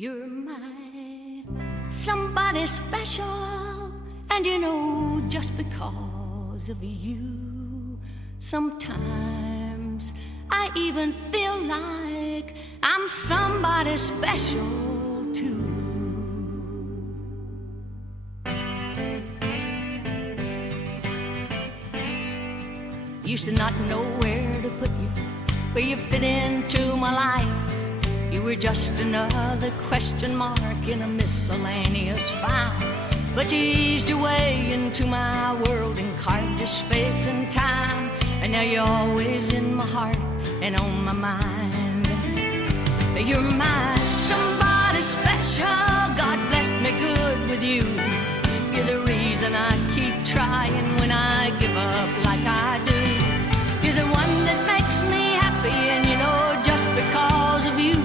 You're my somebody special, and you know just because of you, sometimes I even feel like I'm somebody special too. Used to not know where to put you, where you fit into my life. You were just another question mark in a miscellaneous file. But you eased your way into my world and carved your space and time. And now you're always in my heart and on my mind. You're my somebody special. God blessed me good with you. You're the reason I keep trying when I give up like I do. You're the one that makes me happy, and you know just because of you,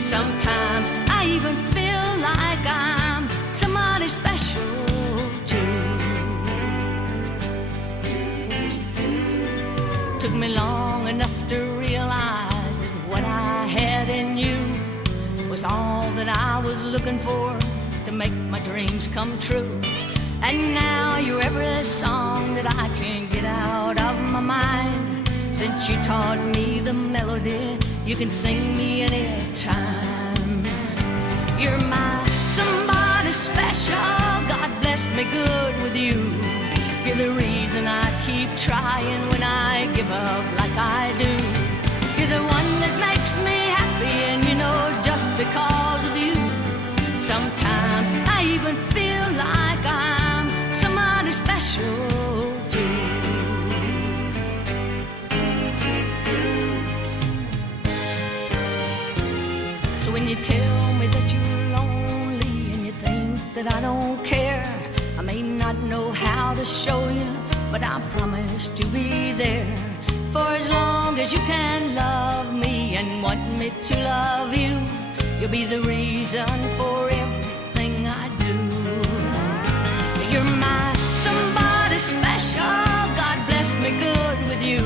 sometimes I even feel like I'm somebody special too. Took me long enough to realize that what I had in you was all that I was looking for to make my dreams come true. And now you're every song that I can get out of my mind. Since you taught me the melody, you can sing me anytime. You're my somebody special. God blessed me good with you. You're the reason I keep trying when I give up like I do. You're the one that makes me happy, and you know just because of you, sometimes I even feel like I'm somebody special too. So when you tell me that you're lonely and you think that I don't care, I may not know how to show you, but I promise to be there. For as long as you can love me and want me to love you, you'll be the reason for everything I do. You're my somebody special. God blessed me good with you.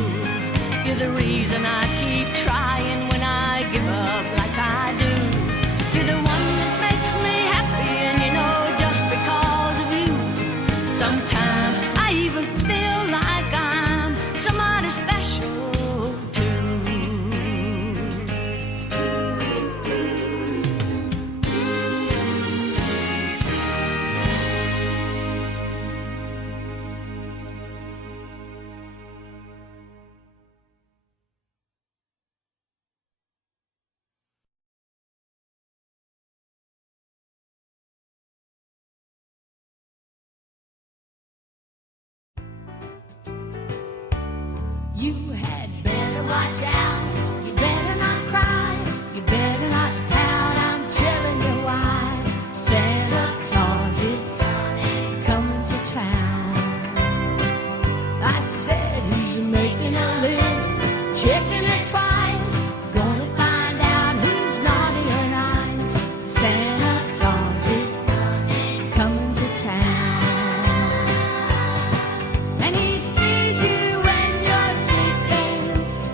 You're the reason I keep trying when I give up like I do. You're the one that makes me happy, and you know just because of you, sometimes I even feel like I'm somebody special too. You had better watch out. You better not cry. You better not pout. I'm telling you why. Santa Claus is coming to town. I said he's making a list, checking it twice. Gonna find out who's naughty or nice. Santa Claus is coming to town. And he sees you when you're sleeping.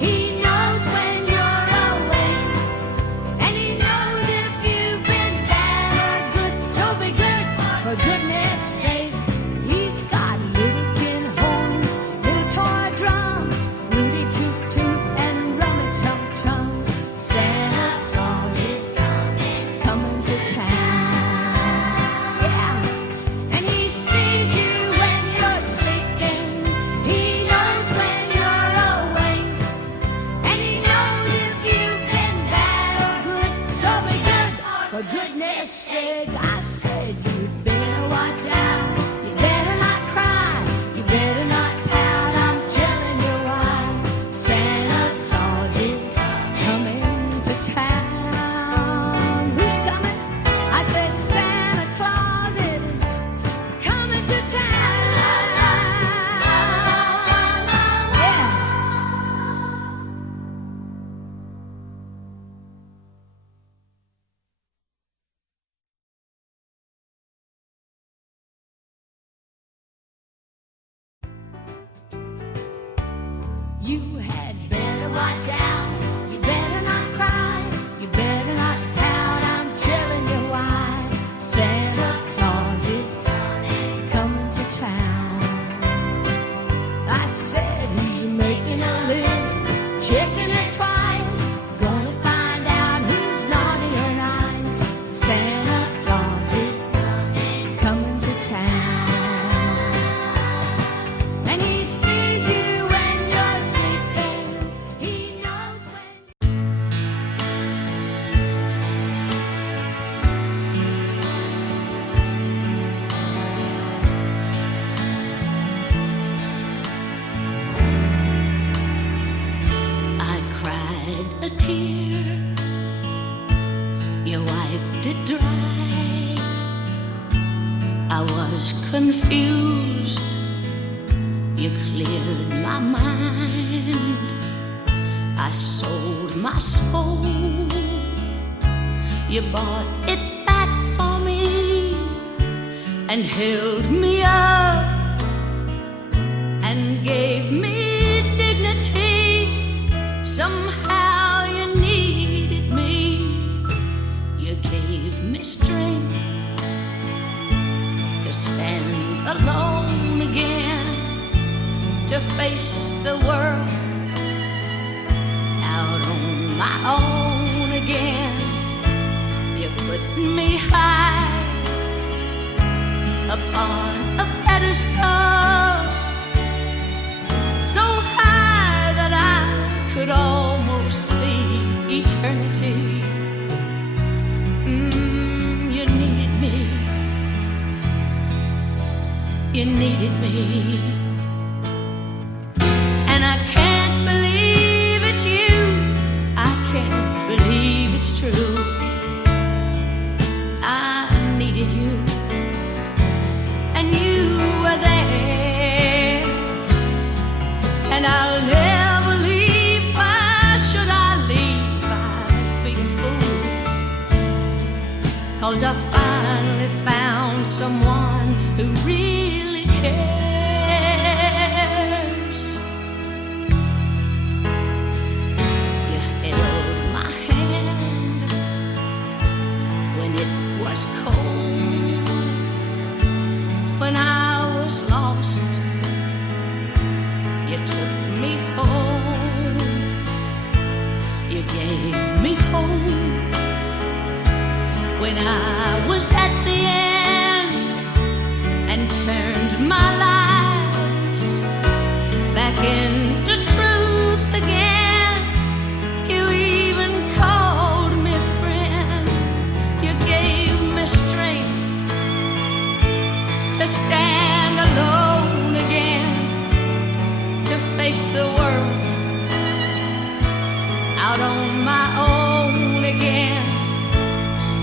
He knows when tear, you wiped it dry. I was confused, you cleared my mind. I sold my soul, you bought it back for me and held me up and gave me dignity. Somehow you needed me, you gave me strength to stand alone again, to face the world out on my own again. You put me high upon a pedestal, so high that I could almost see eternity. You needed me, you needed me. And I can't believe it's you, I can't believe it's true. I needed you, and you were there, and I'll never leave. Why should I leave? I'd be a fool, 'cause I finally found someone who really cares. You held my hand when it was cold, when I was lost. You took me home, you gave me hope when I was at the end, and turned my lives back into truth again. You even called me friend, you gave me strength to stand alone again, to face the world out on my own again.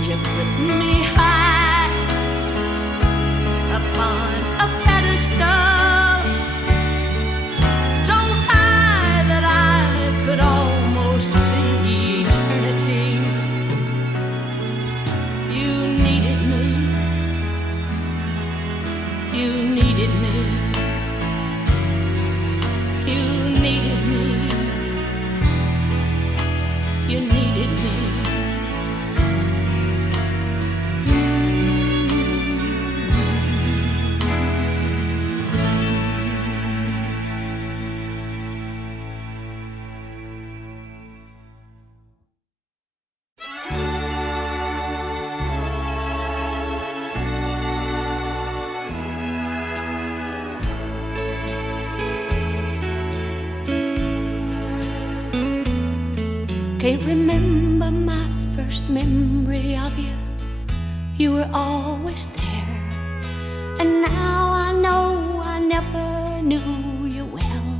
You put me high upon a pedestal, so high that I could almost see eternity. You needed me, you needed me, you needed me, you needed me. Can't remember my first memory of you. You were always there, and now I know I never knew you well.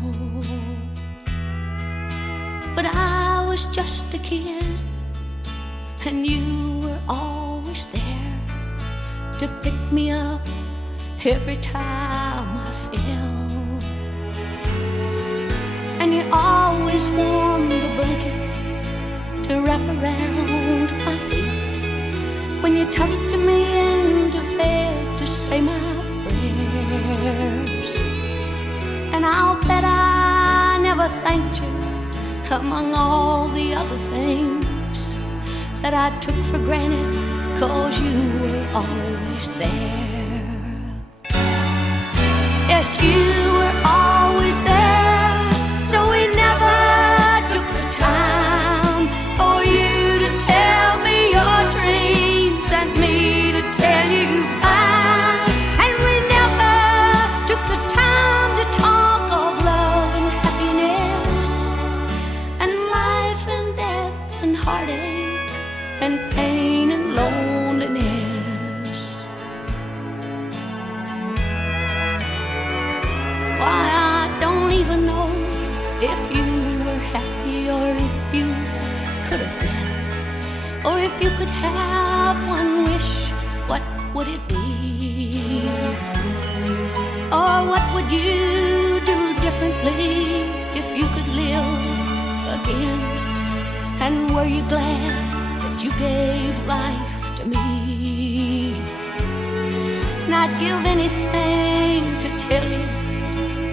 But I was just a kid, and you were always there to pick me up every time I fell. And you always warmed the blanket to wrap around my feet when you tucked me into bed to say my prayers. And I'll bet I never thanked you among all the other things that I took for granted, 'cause you were always there. Yes, you were always there, so we never took the time for you to tell me your dreams and me to tell you mine. And we never took the time to talk of love and happiness and life and death and heartache and pain and loneliness. Why I don't if you could have one wish, what would it be? Or what would you do differently if you could live again? And were you glad that you gave life to me? And I'd give anything to tell you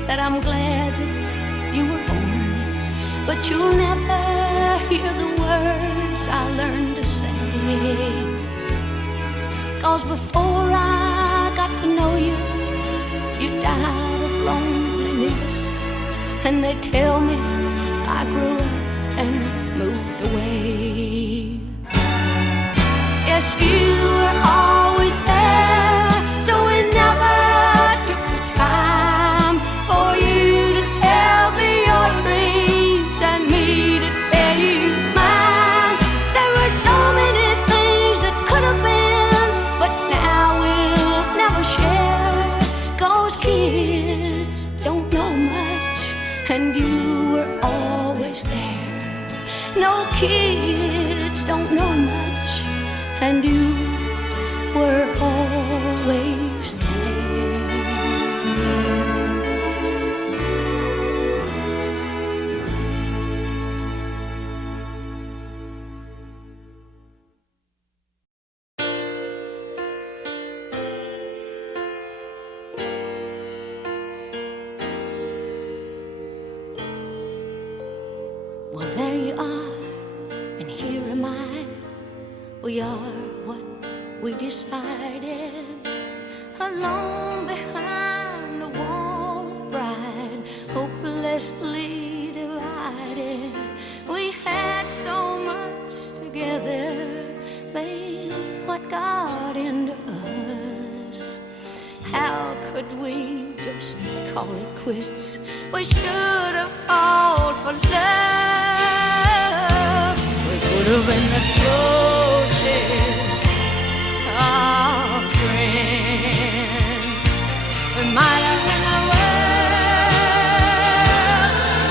that I'm glad that you were born, but you'll never hear the words I learned to say. 'Cause before I got to know you, you died of loneliness. And they tell me I grew up and moved away. Yes, you were always there, so we never took the time for you to tell me your dreams and me to tell you mine. There were so many things that could have been, but now we'll never share. 'Cause kids don't know much, and you were always there. No, kids don't know much, and you were always there. Well, there you are, and here am I. We are what we decided, alone behind a wall of pride, hopelessly divided. We had so much together, babe, what got into us? How could we just call it quits? We should have called for love. We could have been the closest of friends. We might have been the world's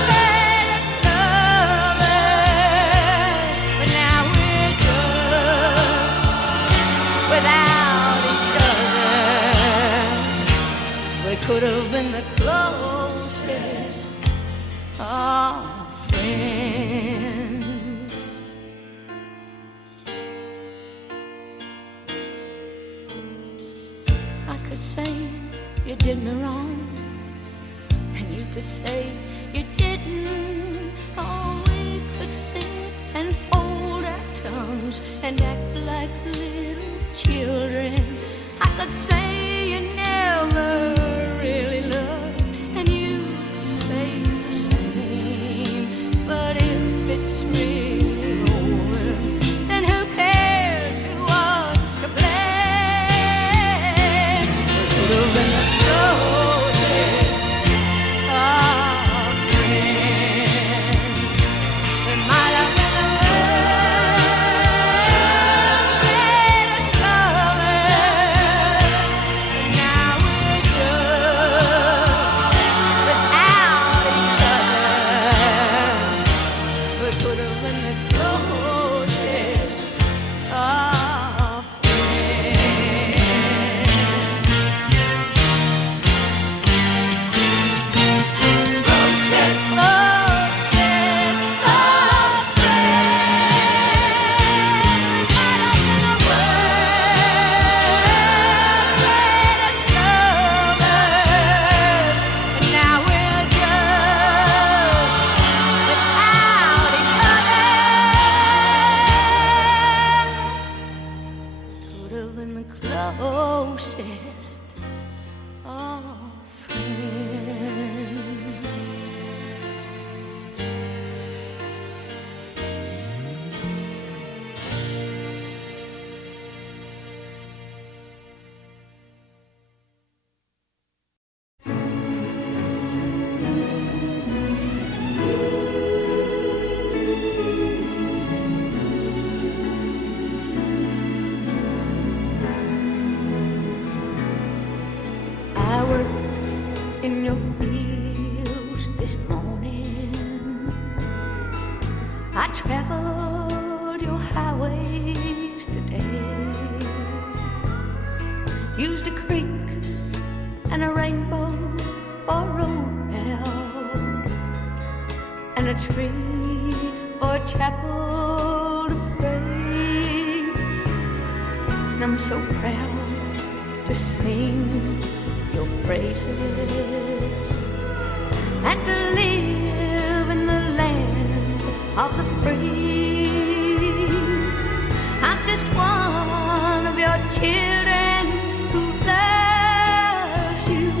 greatest lovers, but now we're just without each other. We could have been the closest of friends. I could say you did me wrong, and you could say you didn't. Oh, we could sit and hold our tongues and act like little children. I could say you never really loved, and you could say the same. But if it's really over, then who cares who was to blame? We could have been the closest of friends. We might have been the world's greatest lovers, but now we're just without each other. We could have been the closest of friends. Closest, closest of friends. We might have been the world's greatest lovers, but now we're just without each other. Could have been the closest of friends. I worked in your fields this morning. I traveled your highways yesterday. Used a creek and a rainbow for a road now, and a tree for a chapel to pray. And I'm so proud to sing your praises and to live in the land of the free. I'm just one of your children who loves you.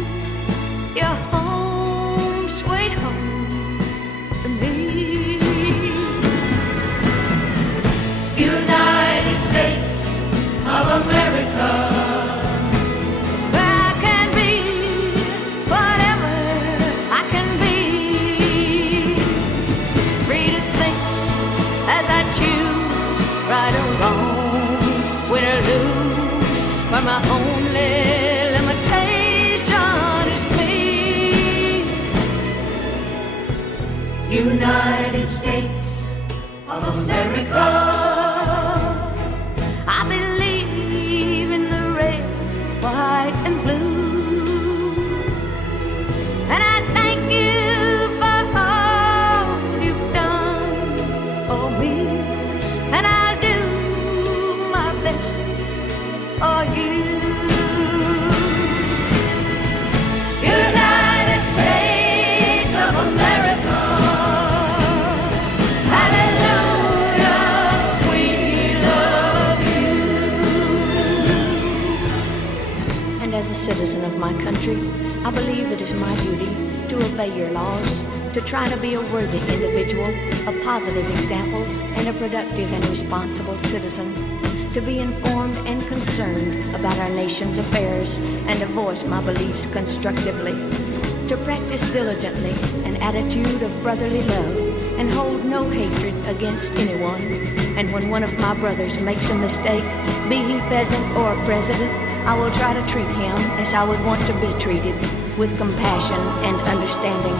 Your home, sweet home to me. United States of America. Right or wrong, win or lose, but my only limitation is me. United States of America. I believe in the red, white, and blue, and I thank you for all you've done for me. And I'll do my best for you. United States of America. Hallelujah, we love you. And as a citizen of my country, I believe it is my duty to obey your laws, to try to be a worthy individual, a positive example, and a productive and responsible citizen, to be informed and concerned about our nation's affairs, and to voice my beliefs constructively, to practice diligently an attitude of brotherly love, and hold no hatred against anyone. And when one of my brothers makes a mistake, be he peasant or president, I will try to treat him as I would want to be treated, with compassion and understanding.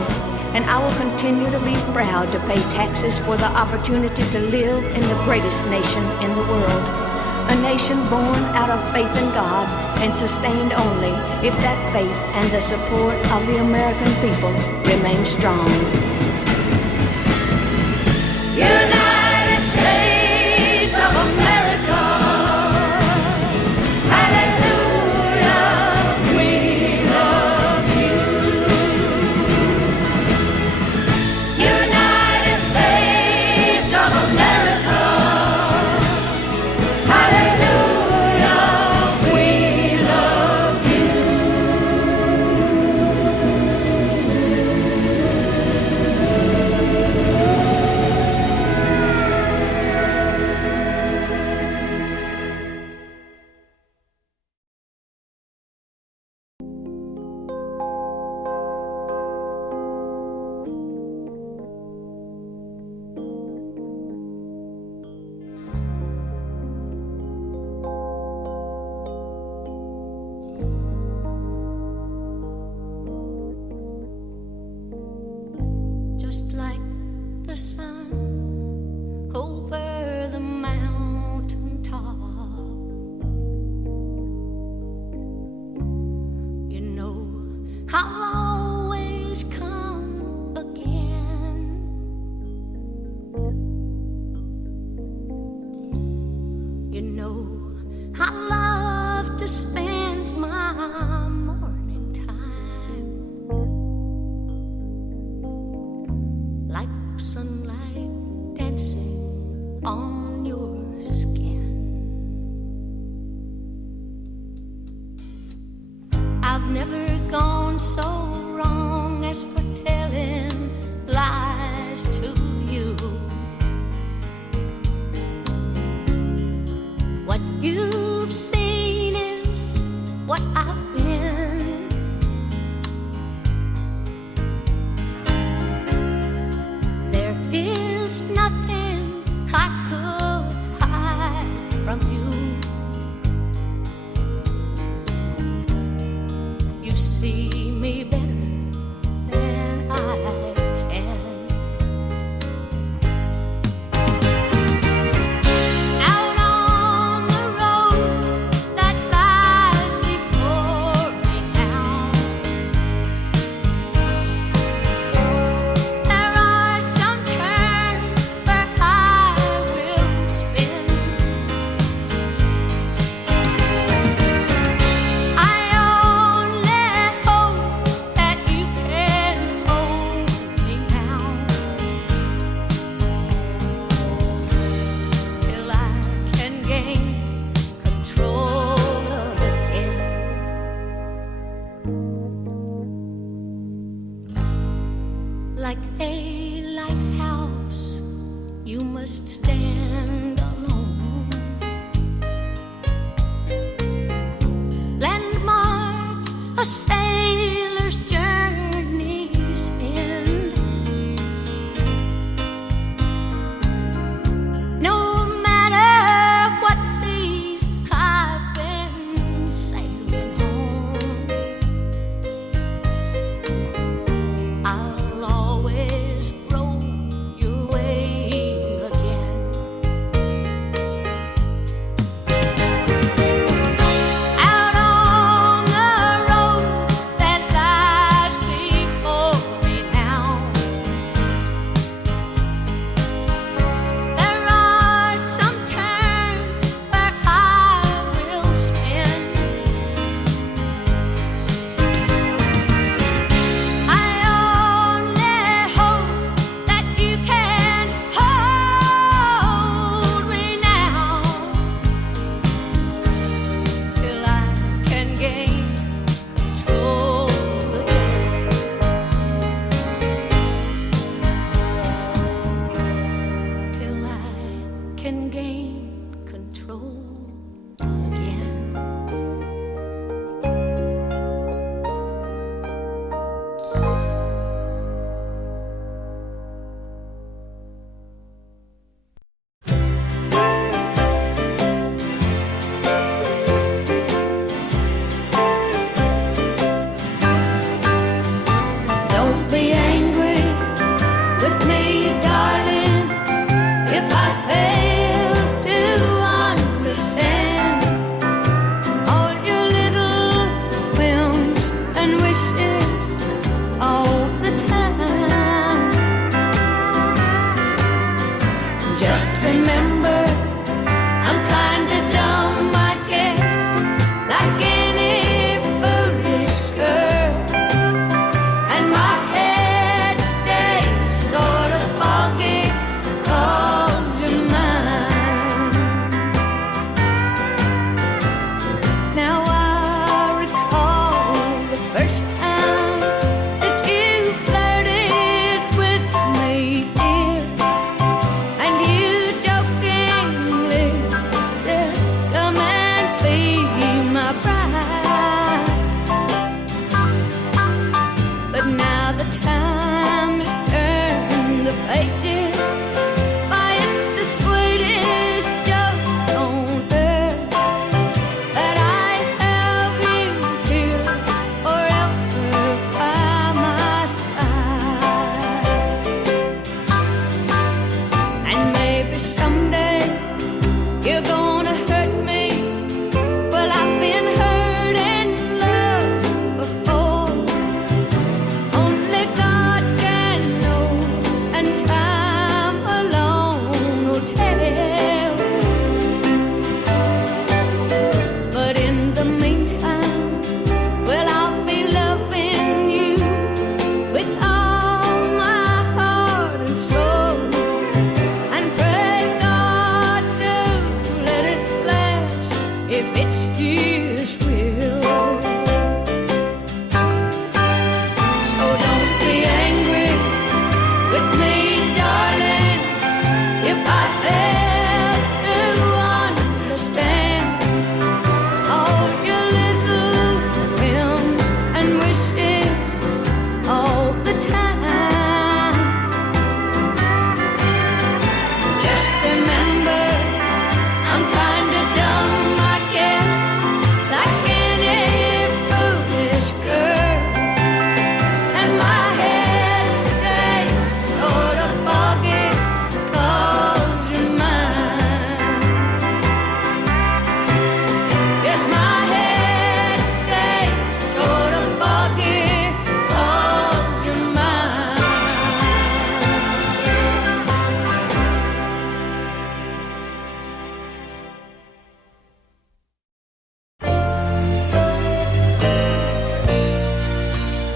And I will continue to be proud to pay taxes for the opportunity to live in the greatest nation in the world. A nation born out of faith in God and sustained only if that faith and the support of the American people remain strong. United States of America. Hallelujah, we love you. United States of America. Hallelujah, we love you. Just like the sun over the mountain top, you know I'll always come again. You know I love to spend my morning time like sunlight dancing on your skin. I've never gone so wrong as for telling lies to you. What you've seen is what I've been. There is nothing I could must stand alone. Landmark a sailor's journey's end. No matter what seas I've been sailing home, I'll always roll your way again. Out on the road that lies before me now, there are some turns where I will spin. I only hope that you can hold me now till I can gain control again. Till I can gain control again. Don't be angry with me, darling, if I fail to understand all your little whims and wishes all the time. Just remember, I'm kinda dumb, I guess, like any foolish girl. And my head stays sort of foggy 'cause you're mine. Now I recall the first time that you flirted with me, dear, and you jokingly said, "Come and be my bride." But now the time has turned the pages. Why, it's the sweetest joke on earth that I have you here forever by my side. And maybe someday you're gonna hurt me. Well, I've been hurt in love before. Only God can know, and time alone will tell. But in the meantime, well, I'll be loving you with all my heart and soul, and pray God to let it last if it's His will. So don't be angry with me, darling, if I fail to understand all your little whims and wishes all the time. Just remember, I'm kinda dumb, I guess, like any foolish girl. And my head stays sort of foggy 'cause you're mine. Yes, my head stays sort of foggy 'cause you're mine.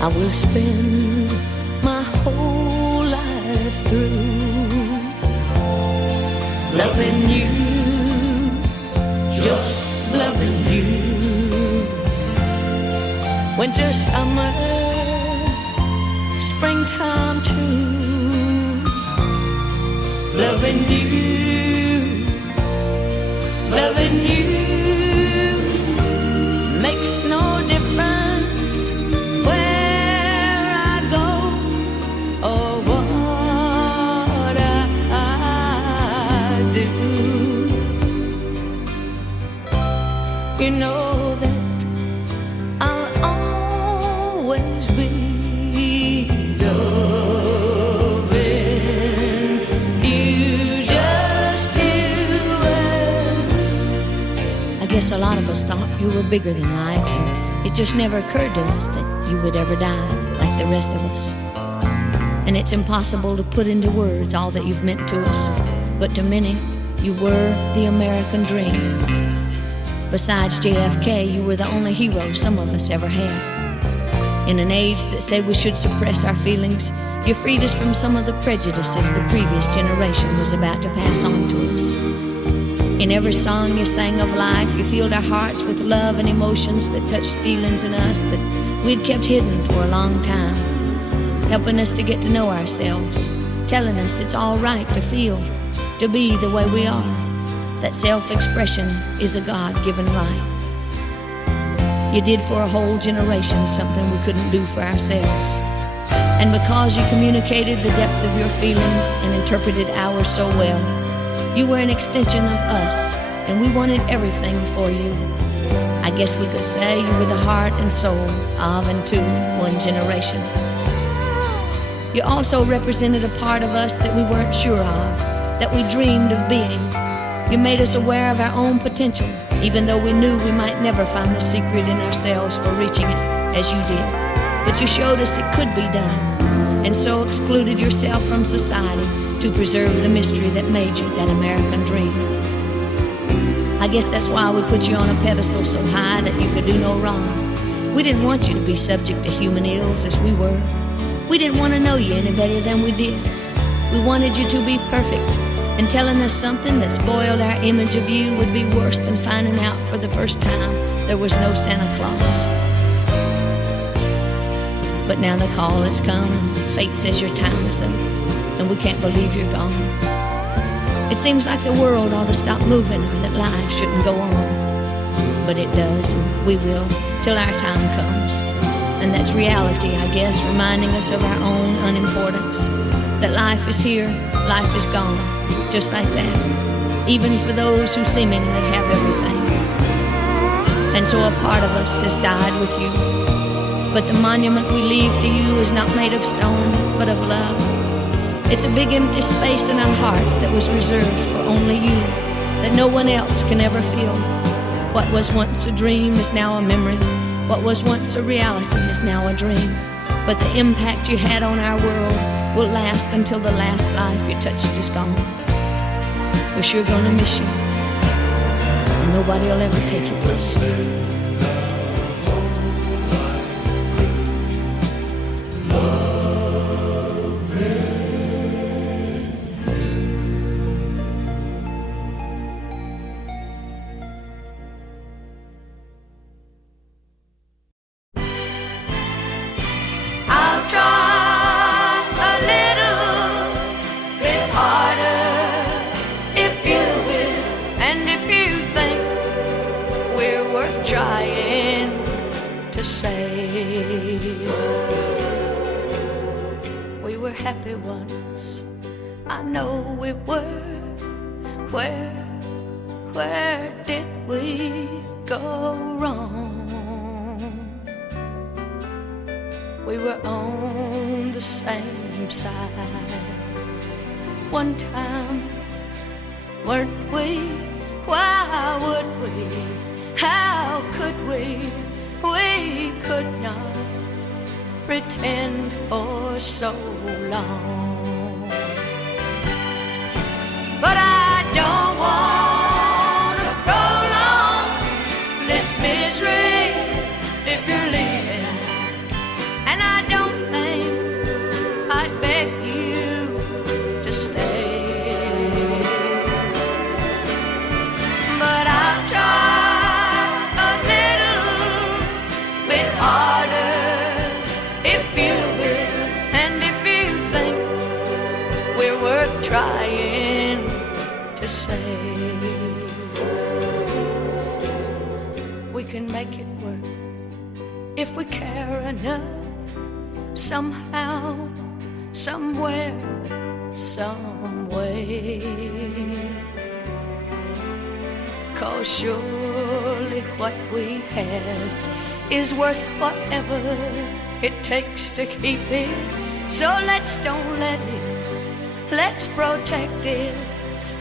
I will spend my whole life through loving you, just loving you. Winter, summer, springtime too. loving you, loving you makes no difference where I go or what I do. You know that I'll always be loving you, just you. I guess a lot of us thought you were bigger than life, and it just never occurred to us that you would ever die like the rest of us. And it's impossible to put into words all that you've meant to us, but to many, you were the American dream. Besides JFK, you were the only hero some of us ever had. In an age that said we should suppress our feelings, you freed us from some of the prejudices the previous generation was about to pass on to us. In every song you sang of life, you filled our hearts with love and emotions that touched feelings in us that we'd kept hidden for a long time, helping us to get to know ourselves, telling us it's all right to feel, to be the way we are, that self-expression is a God-given right. You did for a whole generation something we couldn't do for ourselves. And because you communicated the depth of your feelings and interpreted ours so well, you were an extension of us, and we wanted everything for you. I guess we could say you were the heart and soul of and to one generation. You also represented a part of us that we weren't sure of, that we dreamed of being. You made us aware of our own potential, even though we knew we might never find the secret in ourselves for reaching it, as you did. But you showed us it could be done, and so excluded yourself from society to preserve the mystery that made you that American dream. I guess that's why we put you on a pedestal so high that you could do no wrong. We didn't want you to be subject to human ills as we were. We didn't want to know you any better than we did. We wanted you to be perfect, and telling us something that spoiled our image of you would be worse than finding out for the first time there was no Santa Claus. But now the call has come, and fate says your time is up, and we can't believe you're gone. It seems like the world ought to stop moving, or that life shouldn't go on. But it does, and we will, till our time comes. And that's reality, I guess, reminding us of our own unimportance. That life is here, life is gone, just like that, even for those who seemingly have everything. And so a part of us has died with you. But the monument we leave to you is not made of stone, but of love. It's a big empty space in our hearts that was reserved for only you, that no one else can ever feel. What was once a dream is now a memory. What was once a reality is now a dream. But the impact you had on our world will last until the last life you touched is gone. We're sure gonna miss you, and nobody will ever take your place. Happy once, I know we were. Where did we go wrong? We were on the same side one time, weren't we? Why would we? How could we? We could not pretend for so long. But I don't want to prolong this misery if you're leaving, and I don't think I'd beg you to stay. But I'll try a little bit harder if you will, and if you think say. We can make it work if we care enough. Somehow, somewhere, some way. 'Cause surely what we had is worth whatever it takes to keep it. So let's don't let it, let's protect it,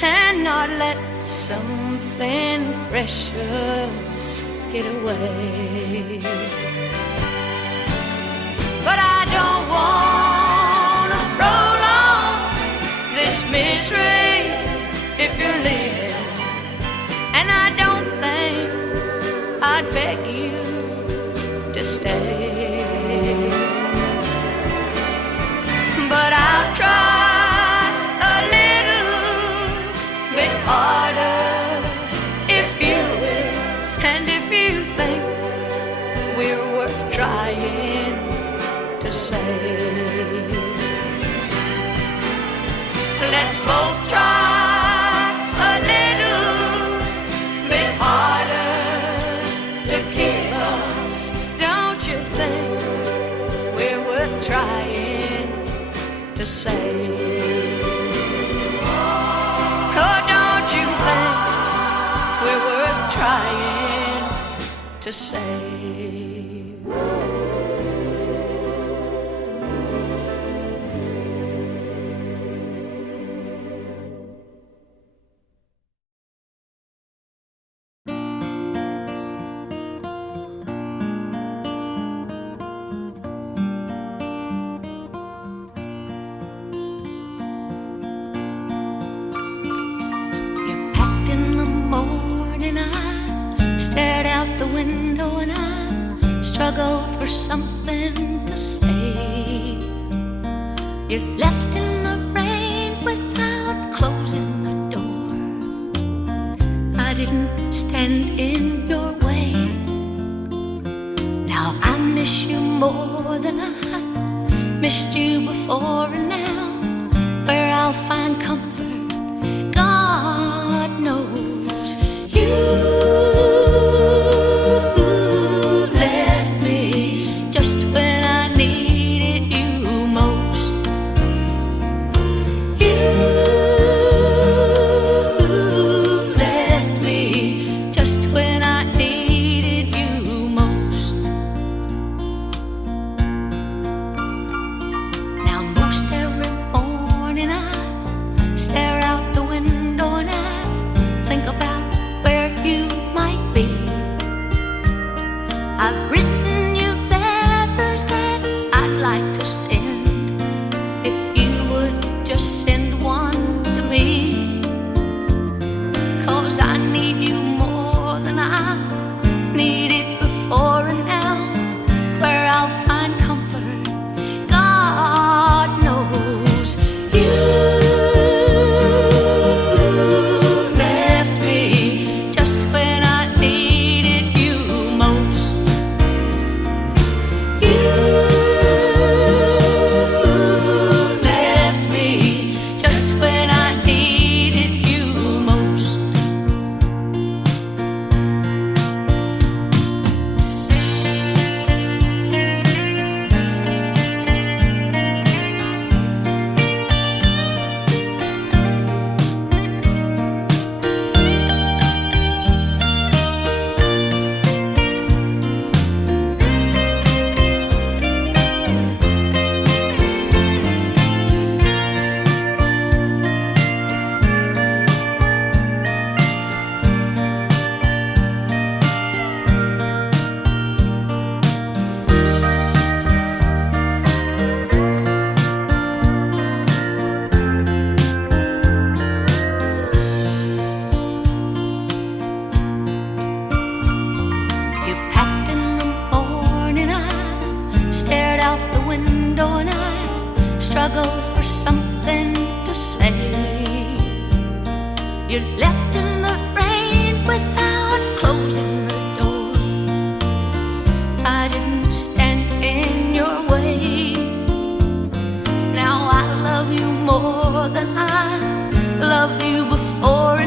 and not let something precious get away. But I don't want to prolong this misery if you're leaving, and I don't think I'd beg you to stay. But I'll try a little bit harder if you will, and if you think we're worth trying to save. Let's both try a little bit harder to keep us. Don't you think we're worth trying to save? Oh, don't you think we're worth trying to save? Stared out the window and I struggled for something to say. You left in the rain without closing the door. I didn't stand in your way. Now I miss you more than I missed you before, and now where I'll find comfort, God knows. You struggle for something to say. You're left in the rain without closing the door. I didn't stand in your way. Now I love you more than I loved you before.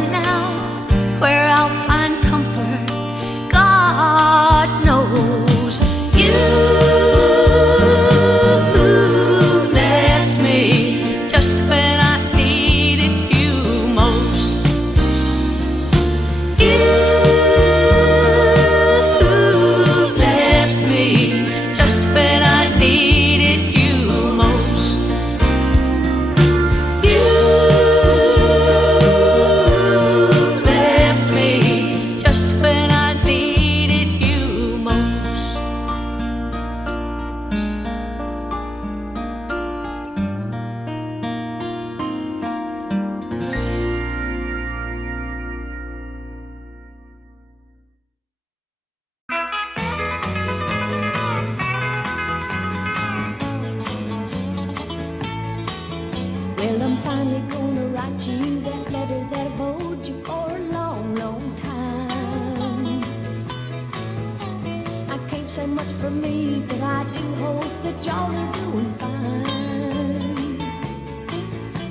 so much for me that I do hope that y'all are doing fine.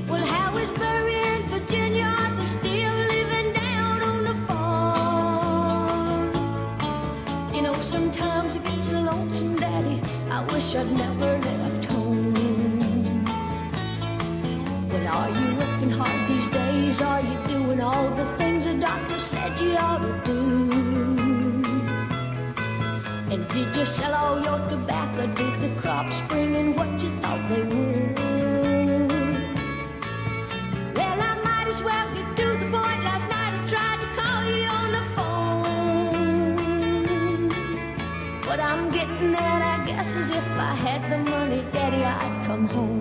Well, how is Barry and Virginia? Are they still living down on the farm? You know, sometimes it gets so lonesome, Daddy, I wish I'd never left home. Well, are you working hard these days? Are you doing all the things the doctor said you ought to do? And did you sell all your tobacco? Did the crops bring in what you thought they would? Well, I might as well get to the point. Last night I tried to call you on the phone. What I'm getting at, I guess, is if I had the money, Daddy, I'd come home.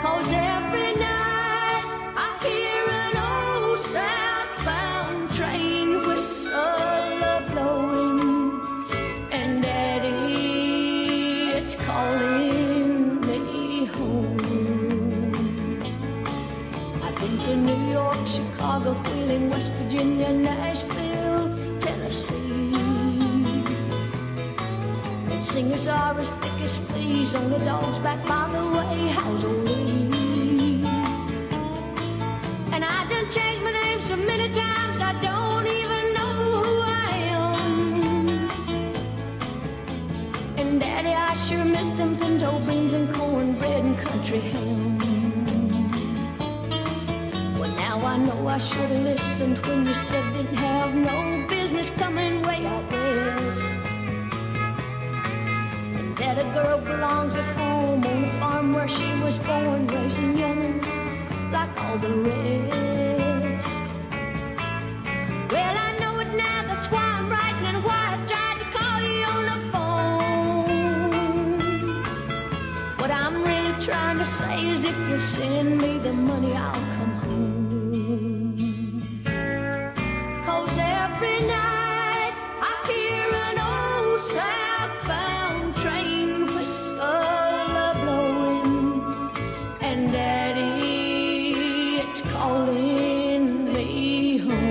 'Cause every night I hear an old southbound train whistle blowing, and Daddy, it's calling me home. I've been to New York, Chicago, Wheeling, West Virginia, Nashville, Tennessee. And singers are as thick as fleas on the dog's back. By the way, how's old Lee? And I done changed my name so many times I don't even know who I am. And Daddy, I sure miss them pinto beans and cornbread and country ham. Well, now I know I should have listened when you said didn't have no business coming way out west. And that a girl belongs at home on the farm where she was born, raising young'uns like all the rest. Well, I know it now, that's why I'm writing and why I tried to call you on the phone. What I'm really trying to say is if you send me the money, I'll come home. 'Cause every night I hear an old southbound train whistle blowing, and Daddy, it's calling me home.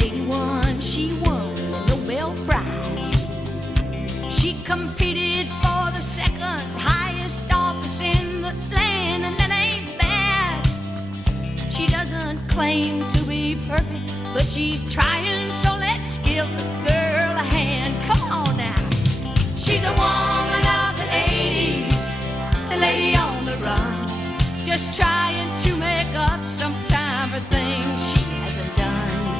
at 81, she won the Nobel Prize. She competed for the second highest office in the land, and that ain't bad. She doesn't claim to be perfect, but she's trying, so let's give the girl a hand. Come on now. She's a woman of the 80s, the lady on the run, just trying to make up some time for things she hasn't done.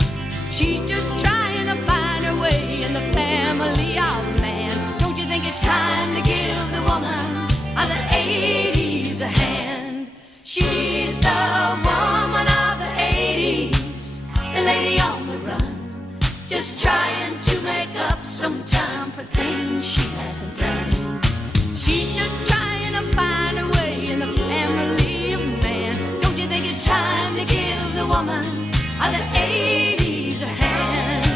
She's just trying to find her way in the family of man. Don't you think it's time to give the woman of the 80s a hand? She's the woman of the 80s, the lady on the run, just trying to make up some time for things she hasn't done. She's just trying to find her way in the family of man. Don't you think it's time to give the woman of the 80s a hand?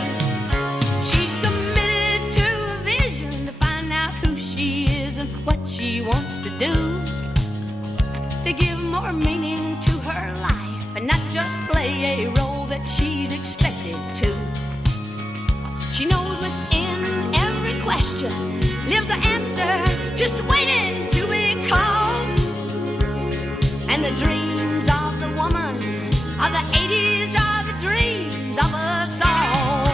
She's committed to a vision to find out who she is and what she wants to do, to give more meaning to her life and not just play a role that she's expected to. She knows within every question lives the answer, just waiting to be called. And the dreams of the woman of the 80s are the dreams of us all.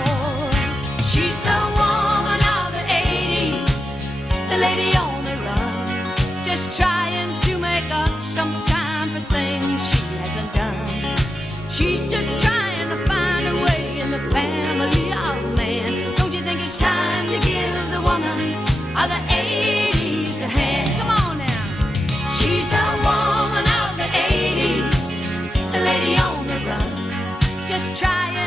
She's the woman of the 80s, the lady on the run, just trying to make up some time for things she hasn't done. She's just trying to find her way in the family of man. Don't you think it's time to give the woman of the 80s a hand? Come on now. She's the woman of the 80s, the lady on the run, just trying